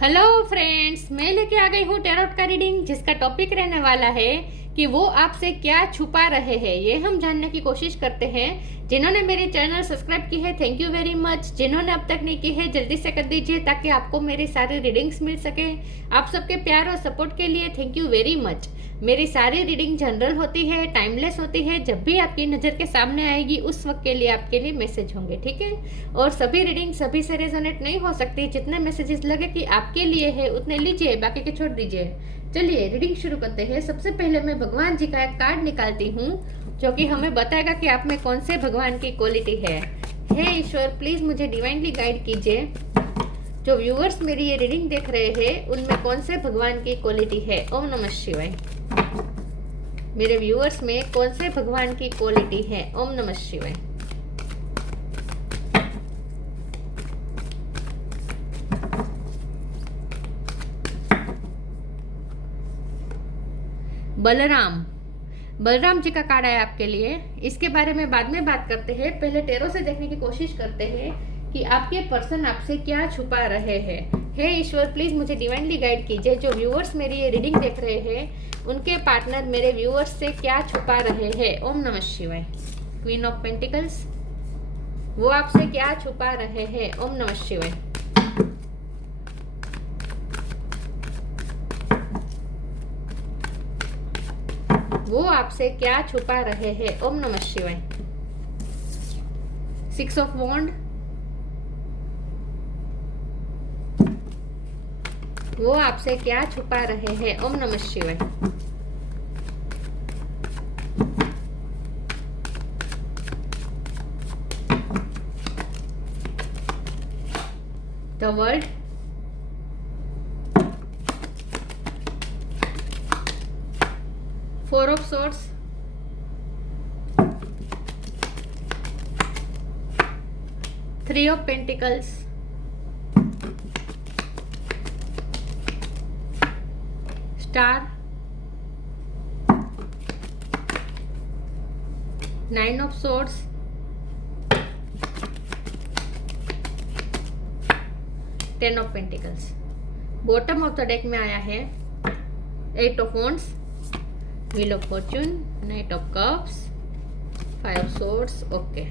Hello friends, मैं लेके आ गई हूँ टैरोट का रीडिंग, जिसका टॉपिक रहने वाला है कि वो आपसे क्या छुपा रहे हैं। ये हम जानने की कोशिश करते हैं। जिन्होंने मेरे चैनल सब्सक्राइब की है, थैंक यू वेरी मच। जिन्होंने अब तक नहीं की है, जल्दी से कर दीजिए ताकि आपको मेरी सारी रीडिंग्स मिल सके। आप सबके प्यार और सपोर्ट के लिए थैंक यू वेरी मच। मेरी सारी रीडिंग जनरल होती है, टाइमलेस होती है। जब भी आपकी नज़र के सामने आएगी उस वक्त के लिए आपके लिए मैसेज होंगे, ठीक है। और सभी रीडिंग सभी से रेजोनेट नहीं हो सकती। जितने मैसेजेस लगे कि आपके लिए है उतने लीजिए, बाकी के छोड़ दीजिए। चलिए रीडिंग शुरू करते हैं। सबसे पहले मैं भगवान जी का एक कार्ड निकालती हूँ जो कि हमें बताएगा कि आप में कौन से भगवान की क्वालिटी है। हे ईश्वर, प्लीज मुझे डिवाइनली गाइड कीजिए। जो व्यूअर्स मेरी ये रीडिंग देख रहे हैं उनमें कौन से भगवान की क्वालिटी है। ओम नमः शिवाय। मेरे व्यूअर्स में कौन से भगवान की क्वालिटी है। ओम नमः शिवाय। बलराम जी का कार्ड है आपके लिए। इसके बारे में बाद में बात करते हैं। पहले टैरो से देखने की कोशिश करते हैं कि आपके पर्सन आपसे क्या छुपा रहे हैं। हे ईश्वर, प्लीज मुझे डिवाइनली गाइड कीजिए। जो व्यूअर्स मेरी ये रीडिंग देख रहे हैं उनके पार्टनर मेरे व्यूअर्स से क्या छुपा रहे हैं। ओम नमः शिवाय। क्वीन ऑफ पेंटिकल्स, वो आपसे क्या छुपा रहे हैं। ओम नमः शिवाय। वो आपसे क्या छुपा रहे हैं। ओम नमः शिवाय। 6 ऑफ वॉन्ड, वो आपसे क्या छुपा रहे हैं। ओम नमः शिवाय। The world, four of swords, three of pentacles, star, nine of swords, ten of pentacles. Bottom of the deck में आया है eight of wands, wheel of fortune, knight of cups, five of swords. Okay,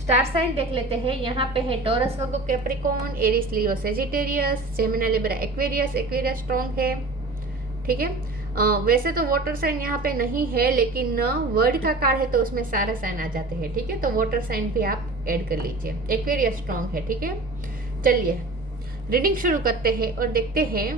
star sign देख लेते हैं। यहाँ पे है Taurus, Virgo, Capricorn, Aries, Leo, Sagittarius, Gemini, Libra, Aquarius. Aquarius strong है, ठीक है। वैसे तो वाटर साइन यहाँ पे नहीं है, लेकिन वर्ड का कार्ड है तो उसमें सारे साइन आ जाते हैं, ठीक है। तो वाटर साइन भी आप ऐड कर लीजिए। एक्वेरियस स्ट्रॉन्ग है, ठीक है। चलिए रीडिंग शुरू करते हैं और देखते हैं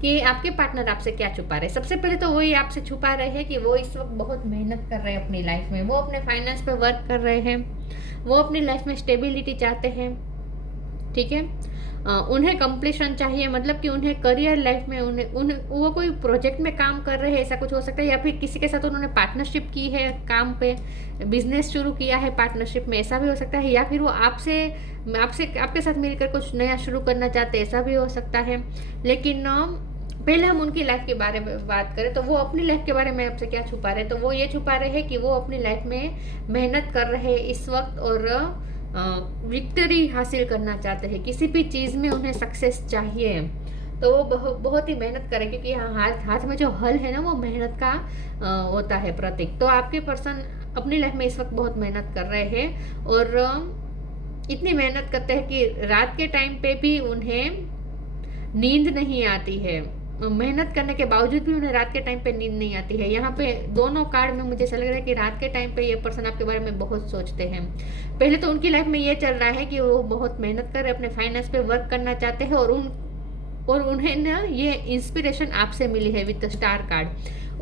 कि आपके पार्टनर आपसे क्या छुपा रहे हैं। सबसे पहले तो वही आपसे छुपा रहे हैं कि वो इस वक्त बहुत मेहनत कर रहे हैं अपनी लाइफ में। वो अपने फाइनेंस पे वर्क कर रहे हैं। वो अपनी लाइफ में स्टेबिलिटी चाहते हैं, ठीक है। उन्हें कंप्लीशन चाहिए, मतलब कि उन्हें करियर लाइफ में उन्हें वो कोई प्रोजेक्ट में काम कर रहे हैं, ऐसा कुछ हो सकता है। या फिर किसी के साथ उन्होंने पार्टनरशिप की है, काम पे बिजनेस शुरू किया है पार्टनरशिप में, ऐसा भी हो सकता है। या फिर वो आपसे आपके साथ मिलकर कुछ नया शुरू करना चाहते हैं, ऐसा भी हो सकता है। लेकिन पहले हम उनकी लाइफ के बारे में बात करें तो वो अपनी लाइफ के बारे में आपसे क्या छुपा रहे हैं। तो वो ये छुपा रहे हैं कि वो अपनी लाइफ में मेहनत कर रहे हैं इस वक्त और विक्ट्री हासिल करना चाहते हैं। किसी भी चीज़ में उन्हें सक्सेस चाहिए तो वो बहुत ही मेहनत करें, क्योंकि यहाँ हाथ में जो हल है ना वो मेहनत का होता है प्रतीक। तो आपके पर्सन अपनी लाइफ में इस वक्त बहुत मेहनत कर रहे हैं और इतनी मेहनत करते हैं कि रात के टाइम पे भी उन्हें नींद नहीं आती है। मेहनत करने के बावजूद भी उन्हें रात के टाइम पे नींद नहीं आती है। यहाँ पे दोनों कार्ड में मुझे ऐसा लग रहा है कि रात के टाइम पे ये पर्सन आपके बारे में बहुत सोचते हैं। पहले तो उनकी लाइफ में ये चल रहा है कि वो बहुत मेहनत कर अपने फाइनेंस पे वर्क करना चाहते हैं और उन्हें ना ये इंस्पिरेशन आपसे मिली है विद स्टार कार्ड।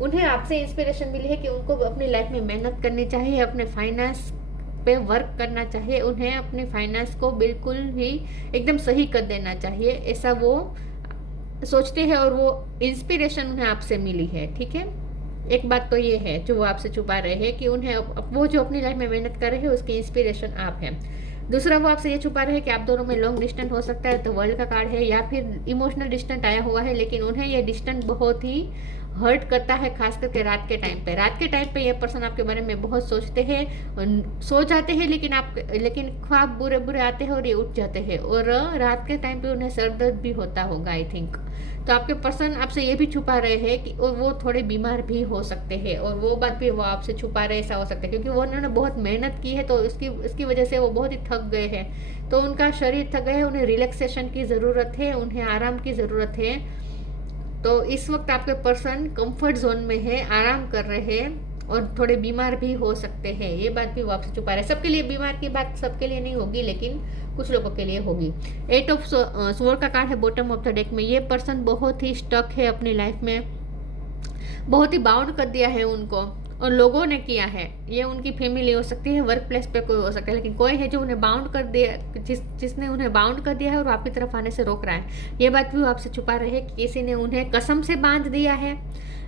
उन्हें आपसे इंस्पिरेशन मिली है कि उनको अपनी लाइफ में मेहनत करनी चाहिए, अपने फाइनेंस पे वर्क करना चाहिए, उन्हें अपने फाइनेंस को बिल्कुल ही एकदम सही कर देना चाहिए, ऐसा वो सोचते हैं। और वो इंस्पिरेशन उन्हें आपसे मिली है, ठीक है। एक बात तो ये है जो वो आपसे छुपा रहे हैं कि उन्हें वो जो अपनी लाइफ में मेहनत कर रहे हैं उसकी इंस्पिरेशन आप हैं। दूसरा, वो आपसे ये छुपा रहे हैं कि आप दोनों में लॉन्ग डिस्टेंस हो सकता है, तो वर्ल्ड का कार्ड है। या फिर इमोशनल डिस्टेंस आया हुआ है, लेकिन उन्हें ये डिस्टेंस बहुत ही हर्ट करता है, खास करके रात के टाइम पे। रात के टाइम पे ये पर्सन आपके बारे में बहुत सोचते हैं, सो जाते हैं लेकिन ख्वाब बुरे बुरे आते हैं और ये उठ जाते हैं, और रात के टाइम पे उन्हें सर दर्द भी होता होगा आई थिंक। तो आपके पर्सन आपसे ये भी छुपा रहे हैं कि और वो थोड़े बीमार भी हो सकते हैं, और वो बात भी वो आपसे छुपा रहे ऐसा हो सकता है क्योंकि वो उन्होंने बहुत मेहनत की है, तो इसकी वजह से वो बहुत ही थक गए हैं। तो उनका शरीर थक गया है, उन्हें रिलैक्सेशन की ज़रूरत है, उन्हें आराम की ज़रूरत है। तो इस वक्त आपके पर्सन कंफर्ट जोन में है, आराम कर रहे हैं और थोड़े बीमार भी हो सकते हैं, ये बात भी वो आपसे छुपा रहे हैं। सबके लिए बीमार की बात सबके लिए नहीं होगी, लेकिन कुछ लोगों के लिए होगी। 8 ऑफ स्वॉर्ड का कार्ड है बॉटम ऑफ द डेक में। ये पर्सन बहुत ही स्टक है अपनी लाइफ में, बहुत ही बाउंड कर दिया है उनको, और लोगों ने किया है। ये उनकी फैमिली हो सकती है, वर्क प्लेस पे कोई हो सकता है, लेकिन कोई है जो उन्हें बाउंड कर दिया, जिसने उन्हें बाउंड कर दिया है और आपकी तरफ आने से रोक रहा है। ये बात भी वो आपसे छुपा रहे हैं कि किसी ने उन्हें कसम से बांध दिया है,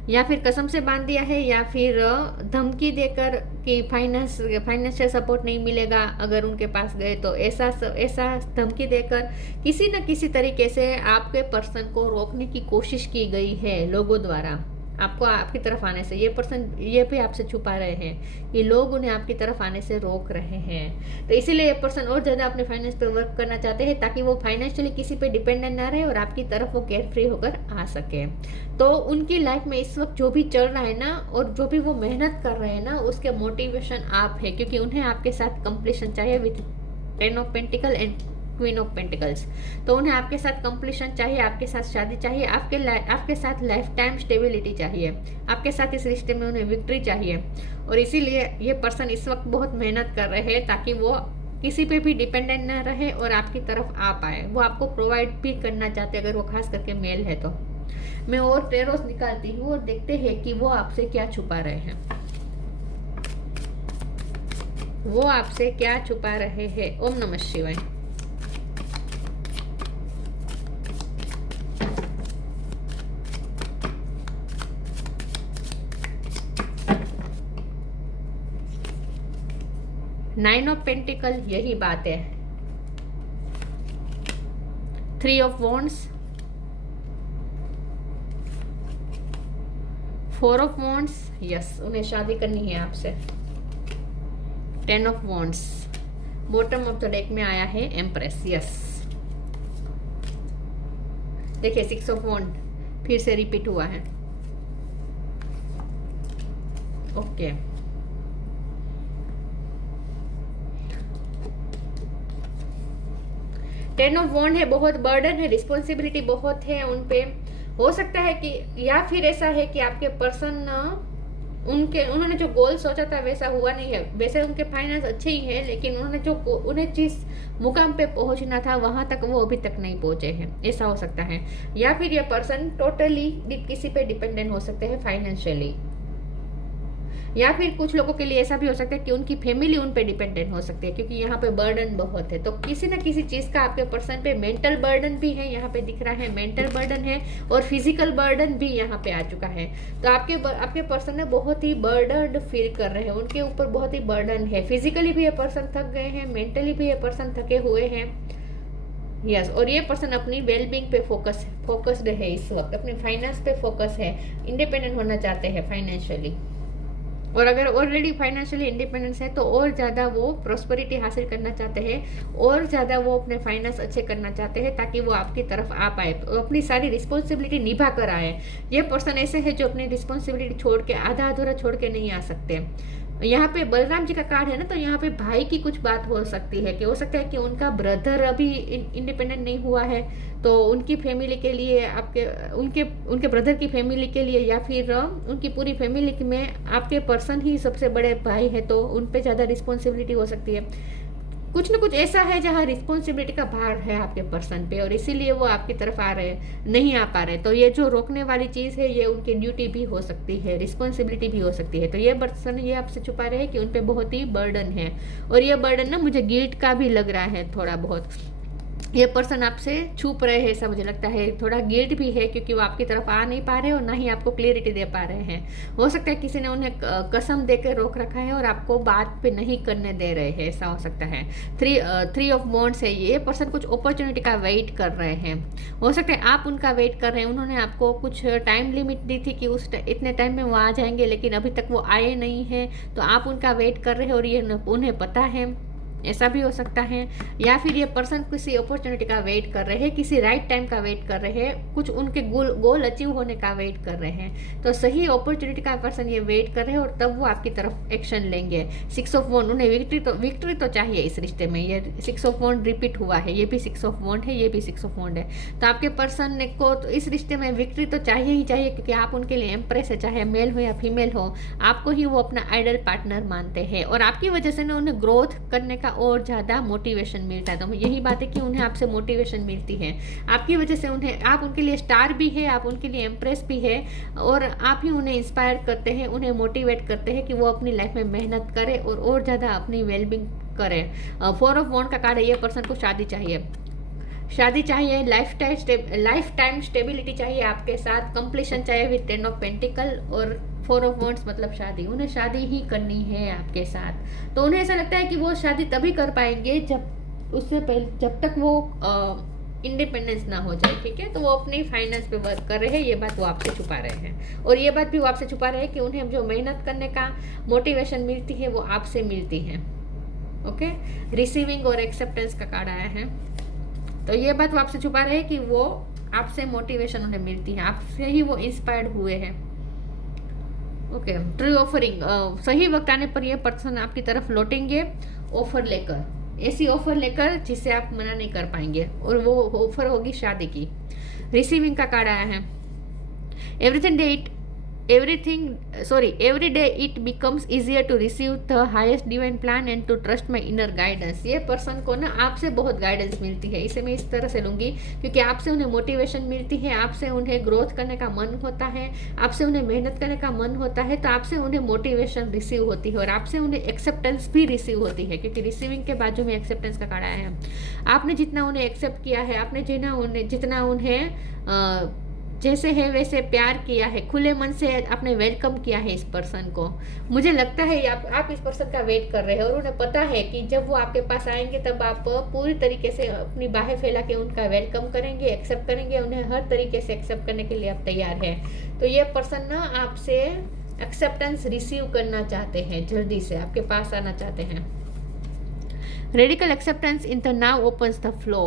या फिर कसम से बांध दिया है, या फिर धमकी देकर कि फाइनेंशियल सपोर्ट नहीं मिलेगा अगर उनके पास गए, तो ऐसा धमकी देकर किसी न किसी तरीके से आपके पर्सन को रोकने की कोशिश की गई है लोगों द्वारा आपको आपकी तरफ आने से। ये पर्सन ये भी आपसे छुपा रहे हैं कि लोग उन्हें आपकी तरफ आने से रोक रहे हैं। तो इसीलिए ये पर्सन और ज़्यादा अपने फाइनेंस पर वर्क करना चाहते हैं, ताकि वो फाइनेंशियली किसी पे डिपेंडेंट ना रहे और आपकी तरफ वो केयर फ्री होकर आ सके। तो उनकी लाइफ में इस वक्त जो भी चल रहा है ना, और जो भी वो मेहनत कर रहे हैं ना, उसके मोटिवेशन आप है, क्योंकि उन्हें आपके साथ कंप्लीशन चाहिए with 10 of pentacle and queen of pentacles. तो उन्हें आपके साथ कंप्लीशन चाहिए, आपके साथ शादी चाहिए, आपके साथ लाइफ टाइम स्टेबिलिटी चाहिए, आपके साथ इस रिश्ते में उन्हें विक्ट्री चाहिए। और इसीलिए ये पर्सन इस वक्त बहुत मेहनत कर रहे हैं ताकि वो किसी पे भी डिपेंडेंट ना रहे और आपकी तरफ आ पाए। वो आपको प्रोवाइड भी करना चाहते हैं, अगर वो खास करके मेल है तो। मैं और टेरोस निकालती हूँ और देखते हैं कि वो आपसे क्या छुपा रहे हैं। वो आपसे क्या छुपा रहे हैं। ओम नमः शिवाय। नाइन ऑफ पेंटिकल, यही बात है। 3 of wands, 4 of wands, yes उन्हें शादी करनी है आपसे। 10 of wands, bottom of the deck में आया है एम्प्रेस, यस। देखिए 6 ऑफ वॉन्ड फिर से रिपीट हुआ है। ओके, टेन ऑफ वॉन्ड है, बहुत बर्डन है, रिस्पॉन्सिबिलिटी बहुत है उन पे। हो सकता है कि, या फिर ऐसा है कि आपके पर्सन उन्होंने जो गोल सोचा था वैसा हुआ नहीं है। वैसे उनके फाइनेंस अच्छे ही हैं, लेकिन उन्हें जिस मुकाम पे पहुंचना था वहां तक वो अभी तक नहीं पहुंचे हैं, ऐसा हो सकता है। या फिर ये पर्सन टोटली किसी पे डिपेंडेंट हो सकते हैं फाइनेंशियली, या फिर कुछ लोगों के लिए ऐसा भी हो सकता है कि उनकी फैमिली उन पे डिपेंडेंट हो सकती है, क्योंकि यहाँ पे बर्डन बहुत है। तो किसी न किसी चीज़ का आपके पर्सन पे मेंटल बर्डन भी है, यहाँ पे दिख रहा है मेंटल बर्डन है, और फिजिकल बर्डन भी यहाँ पे आ चुका है। तो आपके पर्सन ने बहुत ही बर्डन फील कर रहे हैं, उनके ऊपर बहुत ही बर्डन है। फिजिकली भी ये पर्सन थक गए हैं, मेंटली भी ये पर्सन थके हुए हैं, यस। और ये पर्सन अपनी वेलबींग पे फोकस्ड है इस वक्त, अपने फाइनेंस पे फोकस है, इंडिपेंडेंट होना चाहते हैं फाइनेंशियली। और अगर ऑलरेडी फाइनेंशियली इंडिपेंडेंस है तो और ज़्यादा वो प्रॉस्पेरिटी हासिल करना चाहते हैं, और ज़्यादा वो अपने फाइनेंस अच्छे करना चाहते हैं ताकि वो आपकी तरफ आ पाए, तो अपनी सारी रिस्पॉन्सिबिलिटी निभा कर आए। ये पर्सन ऐसे है जो अपनी रिस्पॉन्सिबिलिटी छोड़ के, आधा अधूरा छोड़ के नहीं आ सकते। यहाँ पे बलराम जी का कार्ड है ना, तो यहाँ पे भाई की कुछ बात हो सकती है, कि हो सकता है कि उनका ब्रदर अभी इंडिपेंडेंट नहीं हुआ है, तो उनकी फैमिली के लिए उनके ब्रदर की फैमिली के लिए, या फिर उनकी पूरी फैमिली में आपके पर्सन ही सबसे बड़े भाई है, तो उन पे ज़्यादा रिस्पॉन्सिबिलिटी हो सकती है। कुछ न कुछ ऐसा है जहाँ रिस्पॉन्सिबिलिटी का भार है आपके पर्सन पे, और इसीलिए वो आपकी तरफ नहीं आ पा रहे। तो ये जो रोकने वाली चीज़ है, ये उनकी ड्यूटी भी हो सकती है, रिस्पॉन्सिबिलिटी भी हो सकती है। तो ये पर्सन ये आपसे छुपा रहे हैं कि उन पे बहुत ही बर्डन है, और ये बर्डन ना मुझे गिल्ट का भी लग रहा है थोड़ा बहुत, ये पर्सन आपसे छुप रहे हैं, ऐसा मुझे लगता है। थोड़ा गिल्ट भी है क्योंकि वो आपकी तरफ आ नहीं पा रहे और ना ही आपको क्लियरिटी दे पा रहे हैं। हो सकता है किसी ने उन्हें कसम देकर रोक रखा है और आपको बात पे नहीं करने दे रहे हैं, ऐसा हो सकता है। थ्री ऑफ वॉन्ड्स है, ये पर्सन कुछ अपॉर्चुनिटी का वेट कर रहे हैं। हो सकता है आप उनका वेट कर रहे हैं, उन्होंने आपको कुछ टाइम लिमिट दी थी कि उस इतने टाइम में वो आ जाएंगे, लेकिन अभी तक वो आए नहीं हैं, तो आप उनका वेट कर रहे हैं और ये उन्हें पता है, ऐसा भी हो सकता है। या फिर ये पर्सन किसी अपॉर्चुनिटी का वेट कर रहे हैं, किसी राइट टाइम का वेट कर रहे हैं, कुछ उनके गोल अचीव होने का वेट कर रहे हैं। तो सही अपॉर्चुनिटी का पर्सन ये वेट कर रहे हैं और तब वो आपकी तरफ एक्शन लेंगे। 6 ऑफ वॉन्ड, उन्हें विक्ट्री तो चाहिए इस रिश्ते में। ये 6 ऑफ वॉन्ड रिपीट हुआ है, ये भी 6 ऑफ वॉन्ड है, ये भी 6 ऑफ वॉन्ड है। तो आपके पर्सन को तो इस रिश्ते में विक्ट्री तो चाहिए ही चाहिए, क्योंकि आप उनके लिए एम्प्रेस है, चाहे मेल हो या फीमेल हो, आपको ही वो अपना आइडल पार्टनर मानते हैं और आपकी वजह से ना उन्हें ग्रोथ करने का और ज़्यादा मोटिवेशन मिलता है। तो यही बात है कि उन्हें आपसे मोटिवेशन मिलती है, आपकी वजह से उन्हें, आप उनके लिए स्टार भी है, आप उनके लिए एम्प्रेस भी है और आप ही उन्हें इंस्पायर करते हैं, उन्हें मोटिवेट करते हैं कि वो अपनी लाइफ में मेहनत करे और ज़्यादा अपनी वेलबींग करे। 4 ऑफ वॉन्ड का कार्ड है, ये पर्सन को शादी चाहिए, लाइफ टाइम स्टेबिलिटी चाहिए आपके साथ, कंप्लीशन चाहिए विद 10 ऑफ पेंटिकल और 4 ऑफ वॉन्ड्स मतलब शादी। उन्हें शादी ही करनी है आपके साथ। तो उन्हें ऐसा लगता है कि वो शादी तभी कर पाएंगे जब तक वो इंडिपेंडेंस ना हो जाए, ठीक है। तो वो अपनी फाइनेंस पे वर्क कर रहे हैं, ये बात वो आपसे छुपा रहे हैं। और ये बात भी वो आपसे छुपा रहे हैं कि उन्हें जो मेहनत करने का मोटिवेशन मिलती है वो आपसे मिलती है। ओके, रिसीविंग और एक्सेप्टेंस का कार्ड आया है। तो ये बात वो आपसे छुपा रहे हैं कि वो आपसे मोटिवेशन उन्हें मिलती है, आपसे ही वो इंस्पायर्ड हुए हैं। ओके, ट्रू ऑफरिंग, सही वक्त आने पर ये पर्सन आपकी तरफ लौटेंगे ऑफर लेकर, ऐसी ऑफर लेकर जिससे आप मना नहीं कर पाएंगे, और वो ऑफर होगी शादी की। रिसीविंग का कार्ड आया है, every day it becomes easier to receive the highest divine plan and to trust my inner guidance। ये पर्सन को ना आपसे बहुत गाइडेंस मिलती है, इसे मैं इस तरह से लूँगी क्योंकि आपसे उन्हें मोटिवेशन मिलती है, आपसे उन्हें ग्रोथ करने का मन होता है, आपसे उन्हें मेहनत करने का मन होता है, तो आपसे उन्हें मोटिवेशन रिसीव होती है और आपसे उन्हें एक्सेप्टेंस भी रिसीव होती है, क्योंकि रिसीविंग के बाजू में एक्सेप्टेंस का कार्ड आया है। आपने जितना उन्हें एक्सेप्ट किया है, आपने जितना उन्हें जैसे है वैसे प्यार किया है, खुले मन से आपने वेलकम किया है इस पर्सन को। मुझे लगता है आप इस पर्सन का वेट कर रहे हैं और उन्हें पता है कि जब वो आपके पास आएंगे तब आप पूरी तरीके से अपनी बाहें फैला के उनका वेलकम करेंगे, एक्सेप्ट करेंगे, उन्हें हर तरीके से एक्सेप्ट करने के लिए आप तैयार हैं। तो ये पर्सन ना आपसे एक्सेप्टेंस रिसीव करना चाहते हैं, जल्दी से आपके पास आना चाहते हैं। Radical acceptance in the now opens the flow.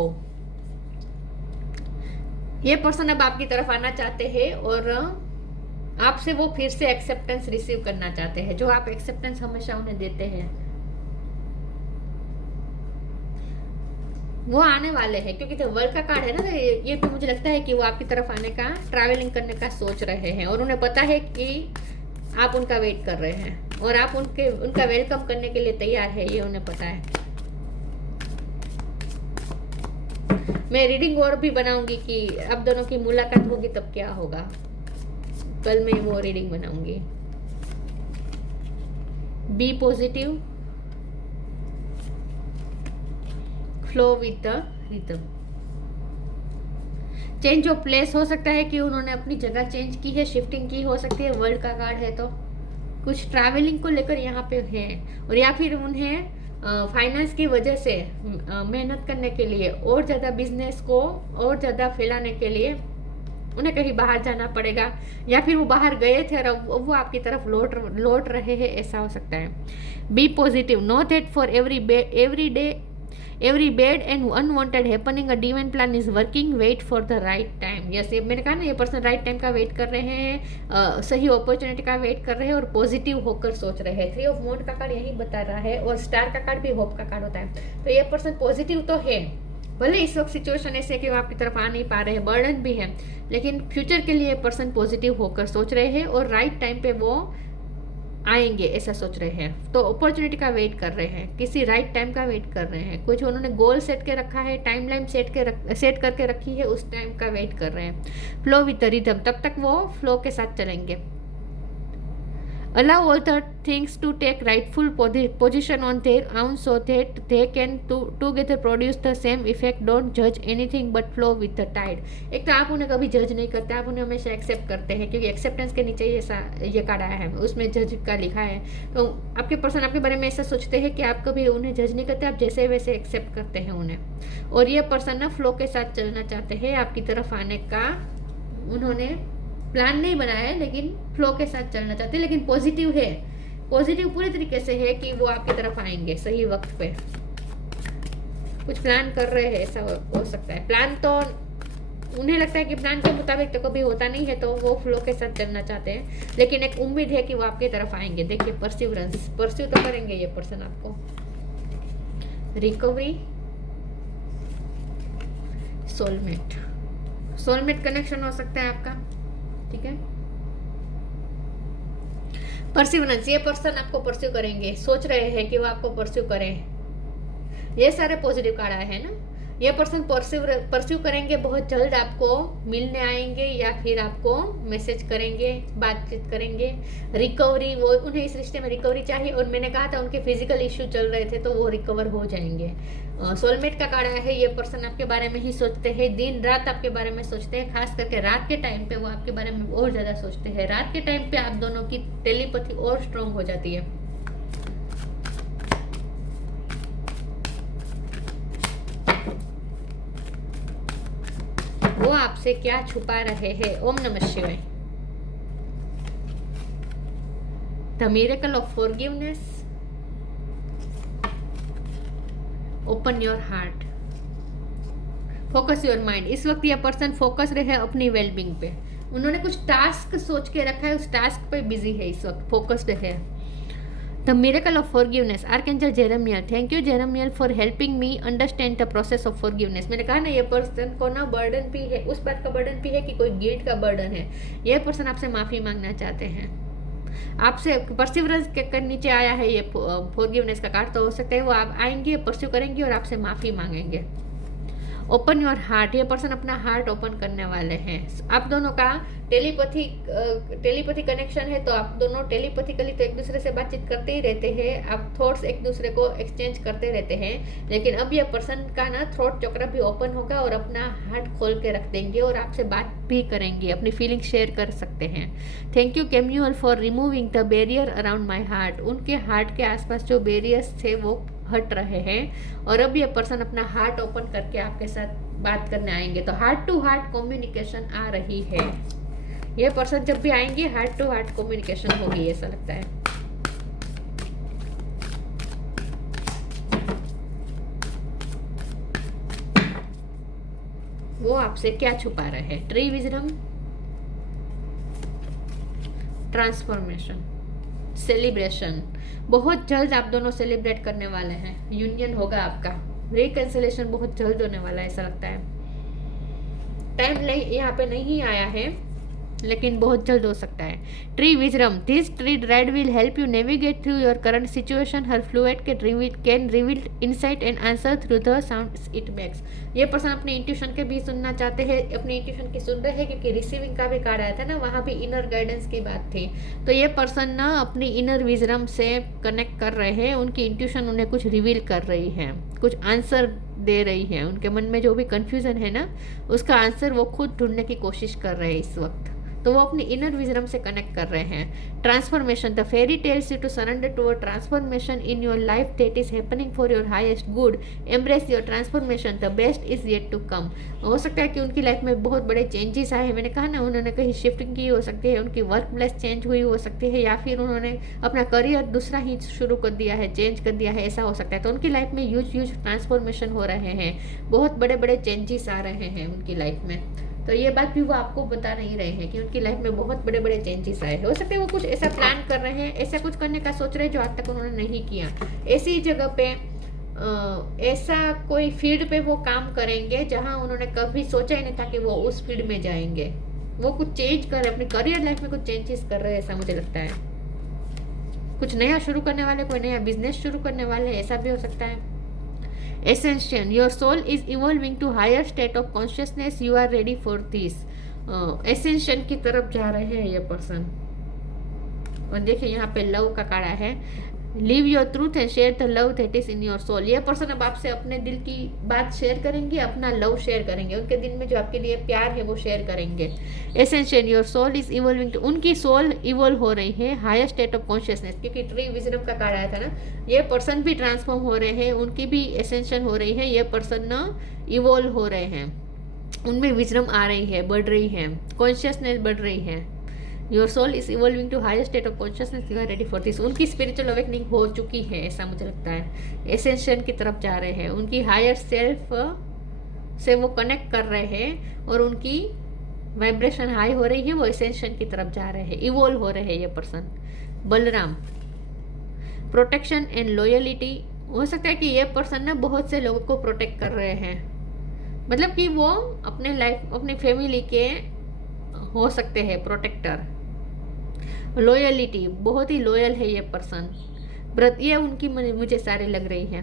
ये पर्सन अब आपकी तरफ आना चाहते हैं और आपसे वो फिर से एक्सेप्टेंस रिसीव करना चाहते हैं, जो आप एक्सेप्टेंस हमेशा उन्हें देते हैं। वो आने वाले हैं क्योंकि तो वर्ल्ड का कार्ड है ना, ये तो मुझे लगता है कि वो आपकी तरफ आने का, ट्रैवलिंग करने का सोच रहे हैं और उन्हें पता है कि आप उनका वेट कर रहे हैं और आप उनका वेलकम करने के लिए तैयार है, ये उन्हें पता है। मैं रीडिंग और भी बनाऊंगी कि अब दोनों की मुलाकात होगी तब क्या होगा, कल मैं वो रीडिंग बनाऊंगी। Be positive, flow with the rhythm. Change of place, हो सकता है कि उन्होंने अपनी जगह चेंज की है, शिफ्टिंग की हो सकती है, वर्ल्ड का कार्ड है तो कुछ ट्रैवलिंग को लेकर यहाँ पे है, और या फिर उन्हें फाइनेंस की वजह से मेहनत करने के लिए और ज़्यादा बिजनेस को और ज़्यादा फैलाने के लिए उन्हें कहीं बाहर जाना पड़ेगा, या फिर वो बाहर गए थे और अब वो आपकी तरफ लौट रहे हैं, ऐसा हो सकता है। Be positive, know that for every bad and unwanted happening a divine plan is working, wait for the right time. जैसे मैंने कहा ना, ये पर्सन राइट टाइम का वेट कर रहे हैं, सही अपॉर्चुनिटी का वेट कर रहे हैं और पॉजिटिव होकर सोच रहे हैं। 3 ऑफ वॉन्ड का कार्ड यही बता रहा है और स्टार का कार्ड भी होप का कार्ड होता है। तो ये पर्सन पॉजिटिव तो है, भले इस वक्त सिचुएशन ऐसे है कि वो आपकी तरफ आ नहीं पा रहे हैं, बर्डन भी है, लेकिन फ्यूचर के लिए पर्सन पॉजिटिव होकर सोच रहे हैं और राइट टाइम पे वो आएंगे, ऐसा सोच रहे हैं। तो अपॉर्चुनिटी का वेट कर रहे हैं, किसी राइट टाइम का वेट कर रहे हैं, कुछ उन्होंने गोल सेट के रखा है, टाइमलाइन सेट करके रखी है, उस टाइम का वेट कर रहे हैं। फ्लो विद द रिदम, तब तक वो फ्लो के साथ चलेंगे। Allow all the things to take rightful position on their own so that they can together produce the same effect. Don't judge anything but flow with the tide. एक तो आप उन्हें कभी जज नहीं करते, आप उन्हें हमेशा एक्सेप्ट करते हैं, क्योंकि एक्सेप्टेंस के नीचे ये कार्ड आया है, उसमें जज का लिखा है। तो आपके पर्सन आपके बारे में ऐसा सोचते हैं कि आप कभी उन्हें जज नहीं करते, आप जैसे वैसे एक्सेप्ट करते हैं उन्हें। और ये पर्सन ना फ्लो के साथ चलना चाहते हैं, आपकी तरफ आने का उन्होंने प्लान नहीं बनाया है, लेकिन फ्लो के साथ चलना चाहते हैं। लेकिन पॉजिटिव है, पॉजिटिव पूरे तरीके से है कि वो आपकी तरफ आएंगे सही वक्त पे। कुछ प्लान कर रहे हैं, ऐसा हो सकता है। प्लान तो उन्हें लगता है कि प्लान के मुताबिक तो कभी होता नहीं है, तो वो फ्लो के साथ चलना चाहते हैं, लेकिन एक उम्मीद है कि वो आपकी तरफ आएंगे। देखिए परसिवरेंस, परस्यू तो करेंगे ये पर्सन आपको। रिकवरी, सोलमेट, सोलमेट कनेक्शन हो सकता है आपका, ठीक है। परसिवरेंस, ये पर्सन आपको परस्यू करेंगे, सोच रहे हैं कि वो आपको परस्यू करें। ये सारे पॉजिटिव कार्ड आए हैं ना। ये पर्सन परस्यू करेंगे, बहुत जल्द आपको मिलने आएंगे या फिर आपको मैसेज करेंगे, बातचीत करेंगे। रिकवरी, वो उन्हें इस रिश्ते में रिकवरी चाहिए, और मैंने कहा था उनके फिजिकल इश्यू चल रहे थे तो वो रिकवर हो जाएंगे। सोलमेट का कार्ड आया है। ये पर्सन आपके बारे में ही सोचते हैं, दिन रात आपके बारे में सोचते हैं, खास करके रात के टाइम पे वो आपके बारे में और ज़्यादा सोचते हैं। रात के टाइम पे आप दोनों की टेलीपैथी और स्ट्रॉन्ग हो जाती है। वो आपसे क्या छुपा रहे हैं? ओम नमः शिवाय। The miracle of forgiveness, open your heart, focus your mind. इस वक्त यह पर्सन फोकस रहे अपनी वेलबींग पे। उन्होंने कुछ टास्क सोच के रखा है, उस टास्क पे बिजी है इस वक्त, फोकस्ड है। The miracle of forgiveness, archangel Jeremiel. Thank you Jeremiel for helping me understand the process of forgiveness. मैंने कहा ना, ये पर्सन को ना बर्डन भी है, उस बात का बर्डन भी है कि कोई गिल्ट का बर्डन है। यह पर्सन आपसे माफी मांगना चाहते हैं, आपसे परसिवरेंस के नीचे आया है ये फॉरगिवनेस का कार्ड, तो हो सकता है वो आप आएंगे, परस्यू करेंगे और आपसे माफी मांगेंगे। ओपन योर हार्ट, ये पर्सन अपना हार्ट ओपन करने वाले हैं। आप दोनों का टेलीपैथी कनेक्शन है, तो आप दोनों टेलीपैथिकली तो एक दूसरे से बातचीत करते ही रहते हैं, आप थॉट्स एक दूसरे को एक्सचेंज करते रहते हैं। लेकिन अब ये पर्सन का ना थ्रोट चक्र भी ओपन होगा और अपना हार्ट खोल के रख देंगे और आपसे बात भी करेंगे, अपनी फीलिंग शेयर कर सकते हैं। Thank you Chamuel for removing the barrier around my heart. उनके हार्ट के आसपास जो बैरियर्स थे वो हट रहे हैं, और अब ये पर्सन अपना हार्ट ओपन करके आपके साथ बात करने आएंगे। तो हार्ट टू हार्ट कम्युनिकेशन आ रही है। ये पर्सन जब भी आएंगे हार्ट टू हार्ट कम्युनिकेशन होगी, ऐसा लगता है। वो आपसे क्या छुपा रहे हैं? Tree wisdom, transformation, celebration. बहुत जल्द आप दोनों सेलिब्रेट करने वाले हैं, यूनियन होगा आपका, रिकंसिलेशन बहुत जल्द होने वाला है, ऐसा लगता है। टाइम यहाँ पे नहीं आया है, लेकिन बहुत जल्द हो सकता है। Tree wisdom, this tree dried will help you navigate through your current situation. Her fluid can reveal insight and answer through the sounds it makes. ये पर्सन अपने इंट्यूशन के भी सुनना चाहते हैं, अपने इंट्यूशन की सुन रहे हैं, क्योंकि रिसीविंग का भी कार्ड आया था ना, वहाँ भी इनर गाइडेंस की बात थी। तो ये पर्सन ना अपनी इनर विजडम से कनेक्ट कर रहे हैं, उनकी इंट्यूशन उन्हें कुछ रिवील कर रही है, कुछ आंसर दे रही है। उनके मन में जो भी कन्फ्यूजन है ना, उसका आंसर वो खुद ढूंढने की कोशिश कर रहे हैं इस वक्त। तो वो अपनी इनर विजडम से कनेक्ट कर रहे हैं। Transformation, the fairy tells you to surrender to a transformation in your life that is happening for your highest good. Embrace your transformation, the best is yet to come. हो सकता है कि उनकी life में बहुत बड़े चेंजेस आए हैं। मैंने कहा ना, उन्होंने कहीं शिफ्टिंग की हो सकती है, उनकी वर्क प्लेस चेंज हुई हो सकती है, या फिर उन्होंने अपना करियर दूसरा ही शुरू कर दिया है, चेंज कर दिया है, ऐसा हो सकता है। तो उनकी लाइफ में ह्यूज ट्रांसफॉर्मेशन हो रहे हैं, बहुत बड़े बड़े चेंजेस आ रहे हैं उनकी लाइफ में। तो ये बात भी वो आपको बता नहीं रहे हैं कि उनकी लाइफ में बहुत बड़े बड़े चेंजेस आए हैं। हो सकता है वो कुछ ऐसा प्लान कर रहे हैं, ऐसा कुछ करने का सोच रहे हैं जो आज तक उन्होंने नहीं किया। ऐसी जगह पे ऐसा कोई फील्ड पे वो काम करेंगे जहां उन्होंने कभी सोचा ही नहीं था कि वो उस फील्ड में जाएंगे। वो कुछ चेंज कर रहे हैं, अपनी करियर लाइफ में कुछ चेंजेस कर रहे हैं, ऐसा मुझे लगता है। कुछ नया शुरू करने वाले, कोई नया बिजनेस शुरू करने वाले, ऐसा भी हो सकता है। Ascension, your soul is evolving to higher state of consciousness, you are ready for this. Ascension की तरफ जा रहे हैं ये पर्सन। और देखिए यहाँ पे लव का कार्ड है, live your truth and share the love that is in your soul. ये पर्सन अब आपसे अपने दिल की बात शेयर करेंगे, अपना लव शेयर करेंगे, उनके दिल में जो आपके लिए प्यार है वो शेयर करेंगे। Essential your soul is evolving to, उनकी सोल इवॉल्व हो रही है हायर स्टेट ऑफ कॉन्शियसनेस, क्योंकि ट्री विजडम का कार्ड आया था ना, ये पर्सन भी ट्रांसफॉर्म हो रहे हैं, उनकी भी एसेंशन हो रही है, ये पर्सन ना इवॉल्व हो रहे हैं, उनमें विजडम आ रही है, बढ़ रही है, कॉन्शियसनेस बढ़ रही है। Your soul is evolving to higher state of consciousness, you are ready for this. उनकी स्पिरिचुअल अवेकनिंग हो चुकी है, ऐसा मुझे लगता है, एसेंशन की तरफ जा रहे हैं, उनकी हायर सेल्फ से वो कनेक्ट कर रहे हैं और उनकी वाइब्रेशन हाई हो रही है, वो एसेंशन की तरफ जा रहे हैं, इवॉल्व हो रहे हैं ये person. Balram, protection and loyalty, हो सकता है कि ये पर्सन ना बहुत से लोगों को प्रोटेक्ट कर रहे हैं, मतलब कि वो अपने लाइफ, अपनी फैमिली के हो सकते हैं प्रोटेक्टर। लॉयलिटी, बहुत ही लॉयल है ये पर्सन। ये उनकी मुझे सारे लग रही है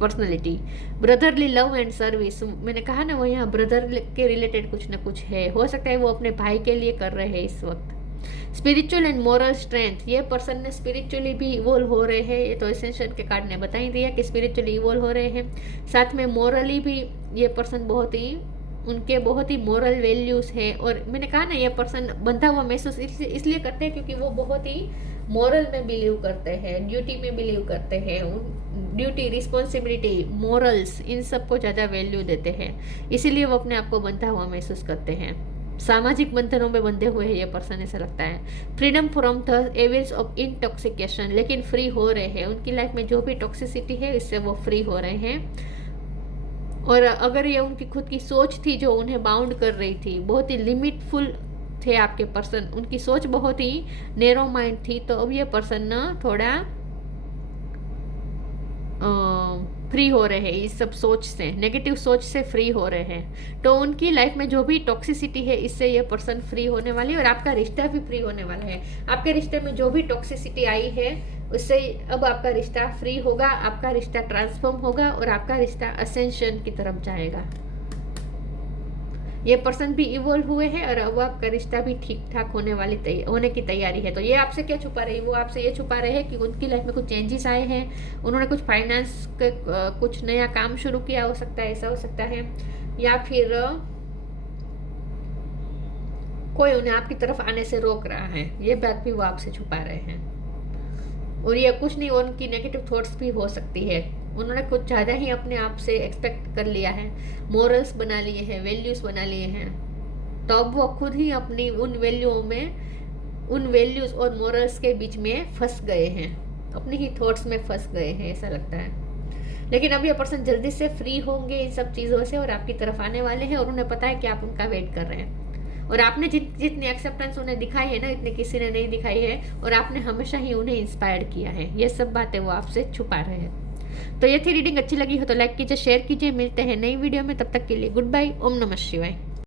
personality. Brotherly love and service, मैंने कहा ना वो यहाँ ब्रदर के रिलेटेड कुछ ना कुछ है, हो सकता है वो अपने भाई के लिए कर रहे हैं इस वक्त। स्पिरिचुअल एंड मॉरल स्ट्रेंथ, ये पर्सन ने स्पिरिचुअली भी इवॉल्व हो रहे हैं, ये तो एसेंशन के कार्ड ने बता ही दिया कि स्पिरिचुअली इवॉल्व हो रहे हैं, साथ में मॉरली भी ये पर्सन बहुत ही, उनके बहुत ही मॉरल वैल्यूज़ है। और मैंने कहा ना ये पर्सन बंधा हुआ महसूस इसलिए करते हैं क्योंकि वो बहुत ही मॉरल में बिलीव करते हैं, ड्यूटी में बिलीव करते हैं, ड्यूटी, रिस्पॉन्सिबिलिटी, मॉरल्स, इन सब को ज़्यादा वैल्यू देते हैं, इसीलिए वो अपने आप को बंधा हुआ महसूस करते हैं। सामाजिक बंधनों में बंधे हुए हैं ये पर्सन, ऐसा लगता है। Freedom from the evils of intoxication, लेकिन फ्री हो रहे हैं, उनकी लाइफ में जो भी टॉक्सिसिटी है इससे वो फ्री हो रहे हैं। और अगर ये उनकी खुद की सोच थी जो उन्हें बाउंड कर रही थी, बहुत ही लिमिटफुल थे आपके पर्सन, उनकी सोच बहुत ही नैरो माइंड थी, तो अब ये पर्सन ना थोड़ा फ्री हो रहे हैं इस सब सोच से, नेगेटिव सोच से फ्री हो रहे हैं। तो उनकी लाइफ में जो भी टॉक्सिसिटी है इससे ये पर्सन फ्री होने वाली है और आपका रिश्ता भी फ्री होने वाला है। आपके रिश्ते में जो भी टॉक्सिसिटी आई है उससे अब आपका रिश्ता फ्री होगा, आपका रिश्ता ट्रांसफॉर्म होगा और आपका रिश्ता असेंशन की तरफ जाएगा। ये पर्सन भी इवॉल्व हुए हैं और अब आपका रिश्ता भी ठीक ठाक होने की तैयारी है। तो ये आपसे क्या छुपा रहे हैं? वो आपसे ये छुपा रहे हैं कि उनकी लाइफ में कुछ चेंजेस आए हैं, उन्होंने कुछ फाइनेंस के कुछ नया काम शुरू किया, हो सकता है ऐसा हो सकता है, या फिर कोई उन्हें आपकी तरफ आने से रोक रहा है, ये बात भी वो आपसे छुपा रहे हैं। और ये कुछ नहीं, उनकी नेगेटिव थॉट्स भी हो सकती है, उन्होंने कुछ ज़्यादा ही अपने आप से एक्सपेक्ट कर लिया है, मॉरल्स बना लिए हैं, वैल्यूज़ बना लिए हैं, तो अब वो खुद ही अपनी उन वैल्यूज़ और मॉरल्स के बीच में फंस गए हैं, अपनी ही थॉट्स में फंस गए हैं, ऐसा लगता है। लेकिन अब ये पर्सन जल्दी से फ्री होंगे इन सब चीज़ों से और आपकी तरफ आने वाले हैं और उन्हें पता है कि आप उनका वेट कर रहे हैं। और आपने जितनी एक्सेप्टेंस उन्हें दिखाई है ना, इतनी किसी ने नहीं दिखाई है, और आपने हमेशा ही उन्हें इंस्पायर किया है। ये सब बातें वो आपसे छुपा रहे हैं। तो ये थी रीडिंग, अच्छी लगी हो तो लाइक कीजिए, शेयर कीजिए। मिलते हैं नई वीडियो में, तब तक के लिए गुड बाय। ओम नमः शिवाय।